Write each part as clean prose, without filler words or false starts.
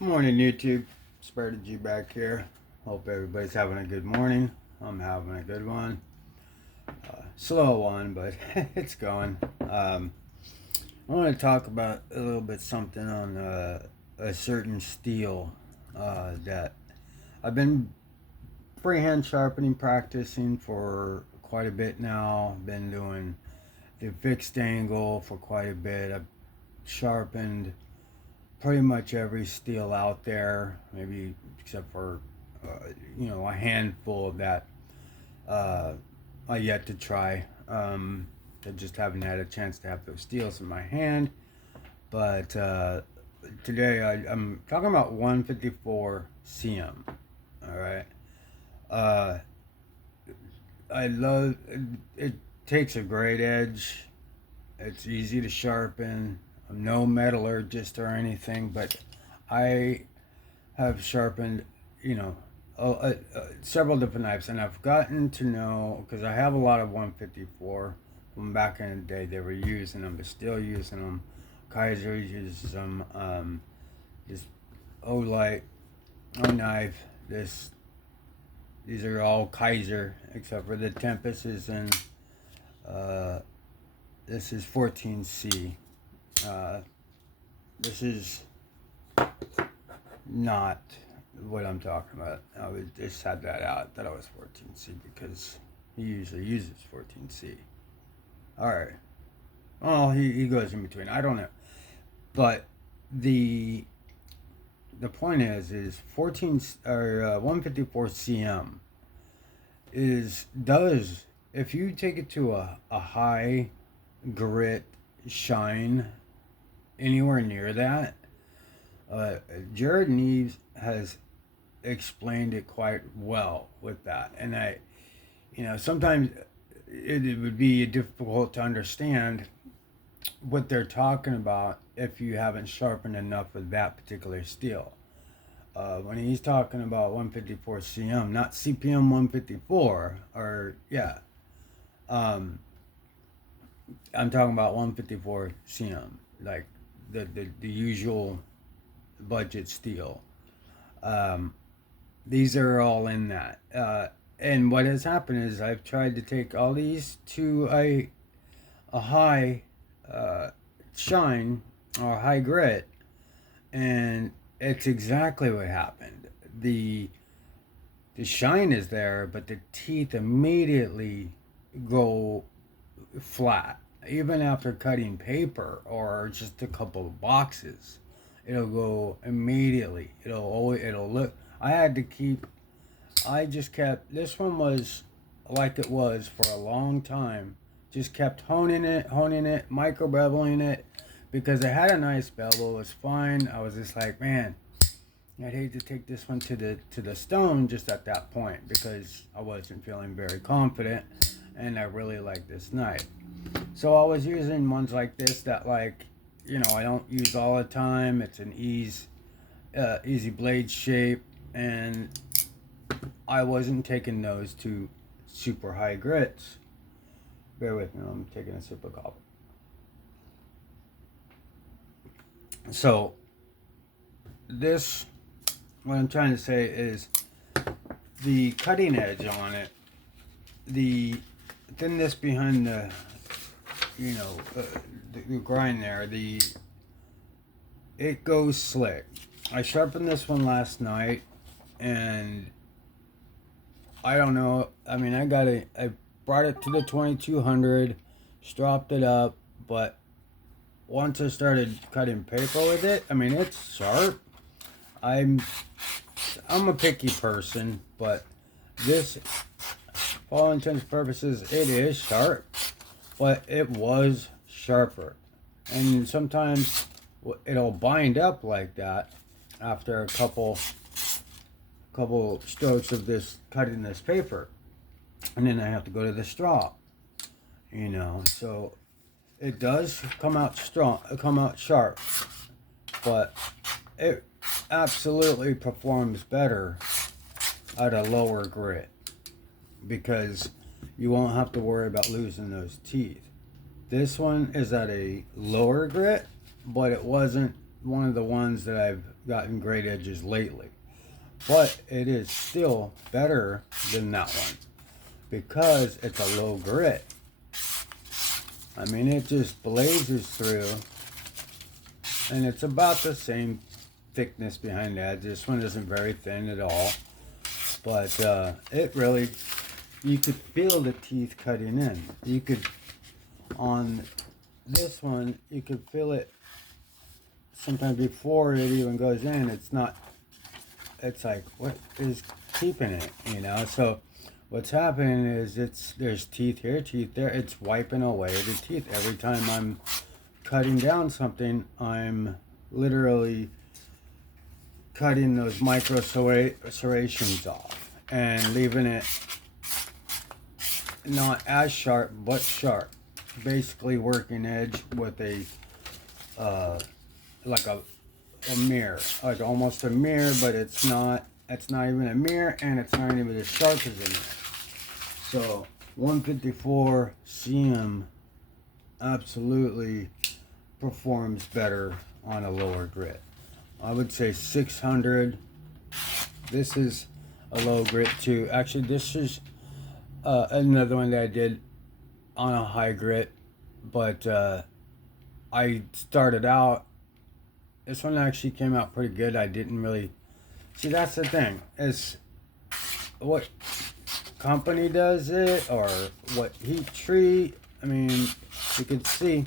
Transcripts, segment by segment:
Good morning, YouTube. Spare G back here. Hope everybody's having a good morning. I'm having a good one. Slow one, but it's going. I want to talk about a little bit something on a certain steel that I've been freehand sharpening practicing for quite a bit now. Been doing the fixed angle for quite a bit. I've sharpened pretty much every steel out there, maybe except for a handful that uh, I yet to try. I just haven't had a chance to have those steels in my hand. But today I'm talking about 154 CM. All right. Uh, I love it. It takes a great edge. It's easy to sharpen. I'm no metallurgist or anything, but I have sharpened, you know, several different knives, and I've gotten to know because I have a lot of 154 from back in the day. They were using them, but still using them. Kaiser uses them. This Olight, O knife. These are all Kaiser except for the Tempest is in. Uh, this is 14C. Uh, this is not what I'm talking about. I was just had that out that I was 14C because he usually uses 14C. All right. Oh, he goes in between. I don't know, but the the point is 14 or 154 cm is does if you take it to a high grit shine anywhere near that. Jared Neves has explained it quite well with that, and sometimes it would be difficult to understand what they're talking about if you haven't sharpened enough with that particular steel. When he's talking about 154 cm, not CPM 154, or yeah, um, I'm talking about 154 cm, like the usual budget steel. Um, these are all in that. And what has happened is I've tried to take all these to a high uh, shine or high grit, and it's exactly what happened. The shine is there, but the teeth immediately go flat. Even after cutting paper or just a couple of boxes, it'll go immediately. It'll look. I had to keep. I just kept. This one was like it was for a long time. Just kept honing it, micro beveling it, because it had a nice bevel. It was fine. I was just like, man, I'd hate to take this one to the stone just at that point because I wasn't feeling very confident, and I really like this knife. So I was using ones like this that I don't use all the time. It's an easy blade shape, and I wasn't taking those to super high grits. Bear with me, I'm taking a sip of coffee. So this, what I'm trying to say is the cutting edge on it, the thinness behind the the grind there, it goes slick. I sharpened this one last night, and I don't know. I mean, I brought it to the 2200, stropped it up, but once I started cutting paper with it, I mean, it's sharp. I'm I'm a picky person, but this, for all intents and purposes, it is sharp, but it was sharper. And sometimes it'll bind up like that after a couple strokes of this cutting this paper, and then I have to go to the straw. So it does come out strong, come out sharp, but it absolutely performs better at a lower grit because you won't have to worry about losing those teeth. This one is at a lower grit, but it wasn't. one of the ones that I've gotten great edges lately. But it is still better than that one because it's a low grit. I mean, it just blazes through, and it's about the same thickness behind the edge. This one isn't very thin at all, but it really, you could feel the teeth cutting in. You could, on this one, you could feel it sometimes before it even goes in. It's not, it's like, what is keeping it, you know? So what's happening is there's teeth here, teeth there. It's wiping away the teeth. Every time I'm cutting down something, I'm literally cutting those micro serrations off and leaving it not as sharp, but sharp. Basically working edge with a, like a mirror, like almost a mirror, but it's not even a mirror, and it's not even as sharp as a mirror. So 154 CM absolutely performs better on a lower grit. I would say 600. This is a low grit too. Actually, this is another one that I did on a high grit, but I started out. This one actually came out pretty good. I didn't really see. That's the thing, is what company does it or what heat treat. I mean, you can see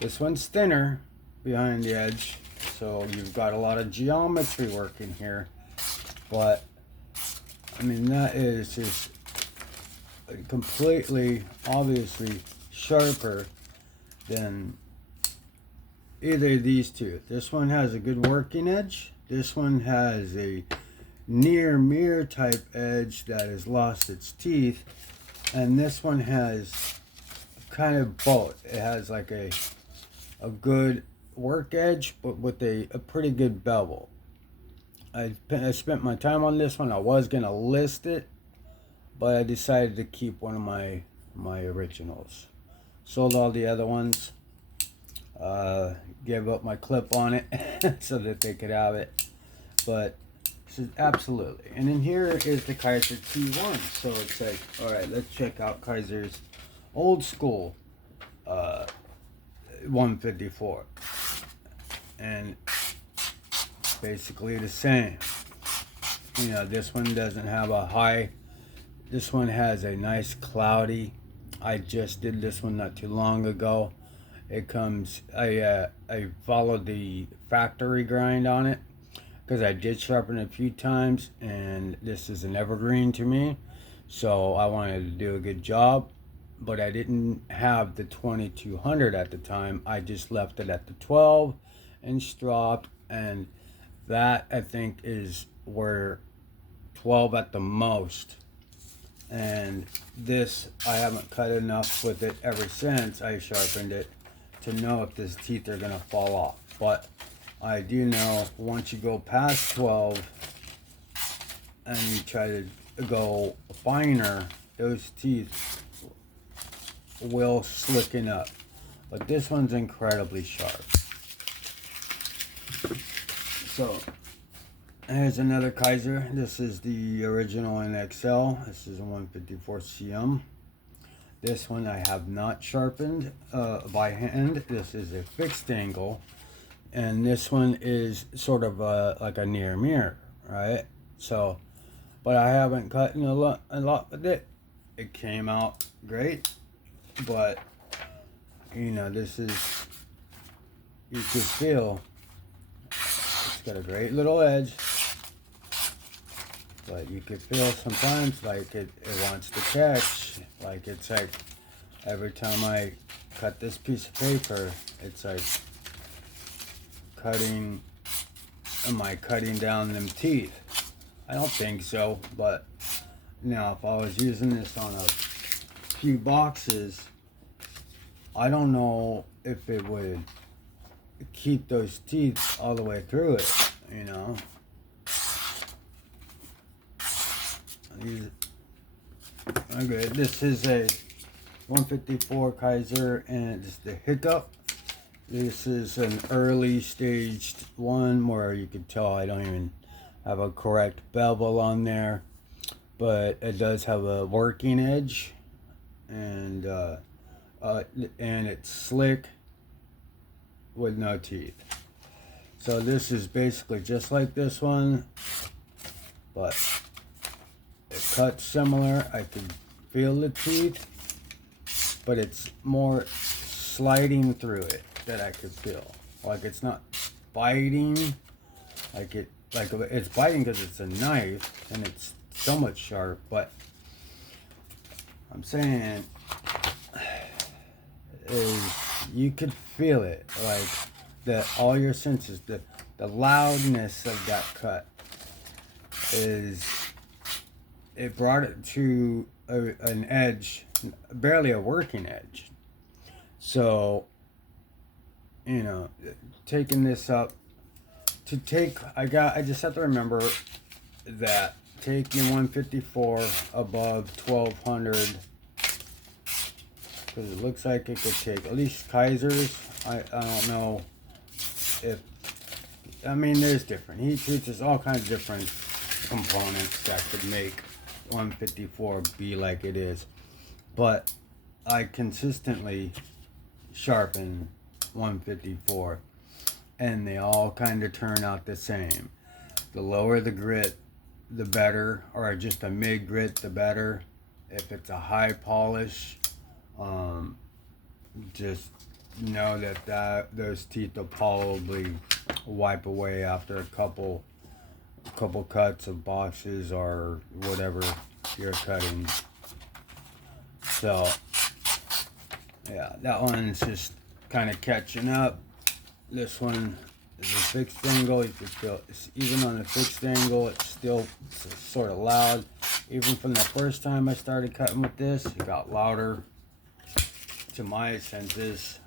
this one's thinner behind the edge, so you've got a lot of geometry working here. But I mean, that is just completely, obviously sharper than either of these two. This one has a good working edge. This one has a near mirror type edge that has lost its teeth. And this one has kind of both. It has like a good work edge, but with a pretty good bevel. I spent my time on this one. I was going to list it, but I decided to keep one of my originals. Sold all the other ones. Gave up my clip on it so that they could have it. But this is absolutely. And then here is the Kaiser T1. So it's like, all right, let's check out Kaiser's old school 154. And basically the same. You know, this one doesn't have a high. This one has a nice cloudy. I just did this one not too long ago. It comes, I followed the factory grind on it because I did sharpen it a few times, and this is an evergreen to me, so I wanted to do a good job. But I didn't have the 2200 at the time. I just left it at the 12 and stropped, and that I think is where 12 at the most. And this, I haven't cut enough with it ever since I sharpened it to know if these teeth are going to fall off. But I do know once you go past 12 and you try to go finer, those teeth will slicken up. But this one's incredibly sharp. So here's another Kaiser. This is the original NXL. This is a 154 CM. This one I have not sharpened by hand. This is a fixed angle, and this one is sort of like a near mirror, right? So, but I haven't cut in a lot with it. It came out great, but you know, this is, you can feel it's got a great little edge, but you can feel sometimes like it wants to catch. Like it's like every time I cut this piece of paper, it's like cutting, am I cutting down them teeth? I don't think so, but now if I was using this on a few boxes, I don't know if it would keep those teeth all the way through it, you know. Okay, this is a 154 Kaiser, and it's the Hiccup. This is an early staged one where you can tell I don't even have a correct bevel on there, but it does have a working edge, and and it's slick with no teeth. So this is basically just like this one, but it cuts similar. I can feel the teeth, but it's more sliding through it that I could feel. Like it's not biting, like it's biting because it's a knife and it's somewhat sharp, but I'm saying is you could feel it, like that all your senses, the loudness of that cut is, it brought it to an edge, barely a working edge. So, you know, taking this up to take, I just have to remember that taking 154 above 1200, because it looks like it could take at least Kaiser's. I don't know if, I mean, there's different heat treats, there's all kinds of different components that could make 154 be like it is, but I consistently sharpen 154 and they all kind of turn out the same. The lower the grit, the better, or just a mid grit, the better. If it's a high polish, just know that those teeth will probably wipe away after a couple cuts of boxes or whatever you're cutting. So yeah, that one's just kind of catching up. This one is a fixed angle. You can feel, even on a fixed angle, it's still sort of loud. Even from the first time I started cutting with this, it got louder to my senses.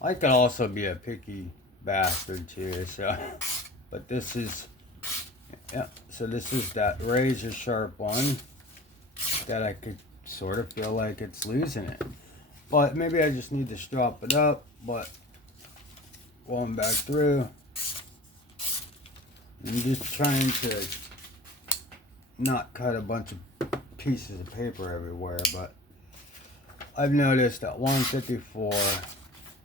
I could also be a picky bastard too, so. But this is, yeah. So this is that razor sharp one that I could sort of feel like it's losing it. But maybe I just need to strop it up. But going back through, I'm just trying to not cut a bunch of pieces of paper everywhere. But I've noticed that 154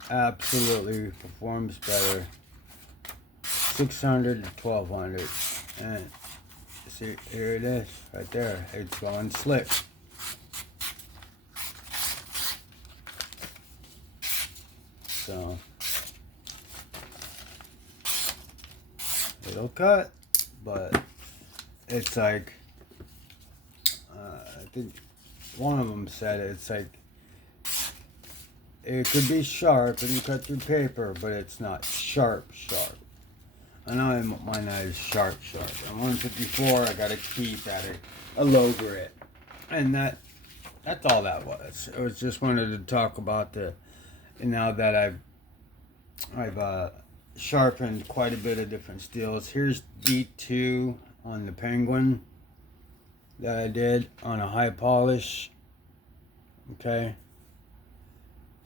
absolutely performs better 600 to 1200, and see, here it is right there, it's going slick. So it'll cut, but it's like I think one of them said it's like it could be sharp and you cut through paper, but it's not sharp. I know my knife is sharp. On 154, I gotta keep at a low grit, and that's all that was. I was just wanted to talk about now that I've sharpened quite a bit of different steels. Here's D2 on the Penguin that I did on a high polish. Okay.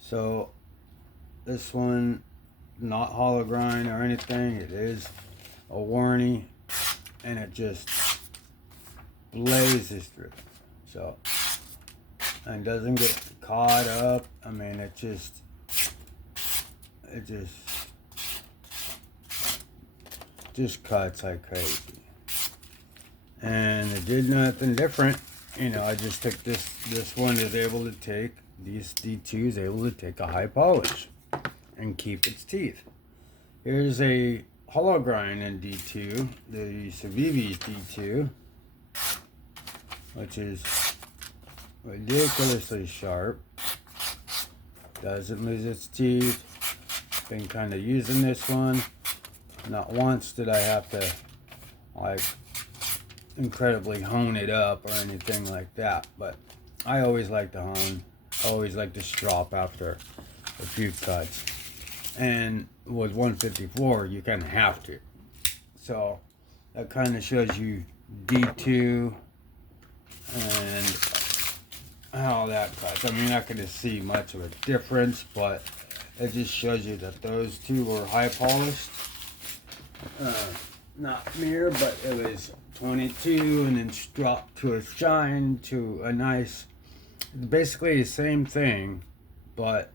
So this one, not hollow grind or anything, it is a warranty, and it just blazes through. So, and doesn't get caught up. I mean, it just cuts like crazy. And it did nothing different. You know, I just took this one is able to take, these D2 is able to take a high polish and keep its teeth. Here's a hollow grind in D2, the Civivi's D2, which is ridiculously sharp. Doesn't lose its teeth. Been kind of using this one. Not once did I have to like incredibly hone it up or anything like that, but I always like to hone. I always like to strop after a few cuts, and with 154 you kind of have to. So that kind of shows you D2 and how that cuts. I mean, you're not going to see much of a difference, but it just shows you that those two were high polished. Not mirror, but it was 22 and then dropped to a shine to a nice, basically the same thing, but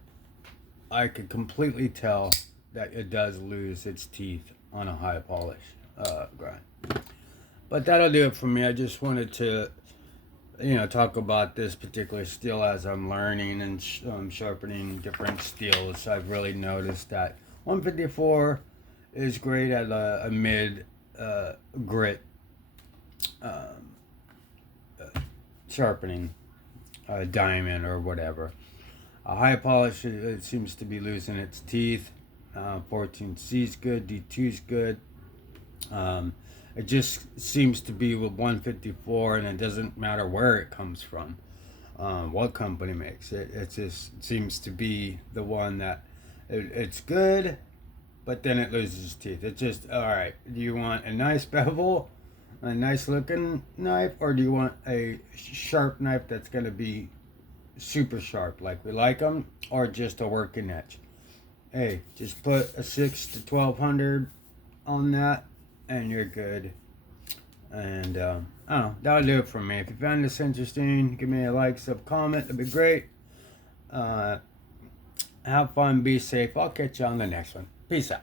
I could completely tell that it does lose its teeth on a high polish grind. But that'll do it for me. I just wanted to, talk about this particular steel as I'm learning and sharpening different steels. I've really noticed that 154 is great at a mid grit sharpening, diamond or whatever. A high polish, it seems to be losing its teeth. 14C is good, D2 is good. It just seems to be with 154, and it doesn't matter where it comes from, what company makes it. It just seems to be the one that it's good, but then it loses teeth. It's just, all right, do you want a nice bevel, a nice looking knife, or do you want a sharp knife that's going to be super sharp like we like them, or just a working edge? Hey, just put a 6 to 1200 on that and you're good. And I don't know, that'll do it for me. If you found this interesting, give me a like, sub, comment. That'd be great. Have fun, be safe. I'll catch you on the next one. Peace out.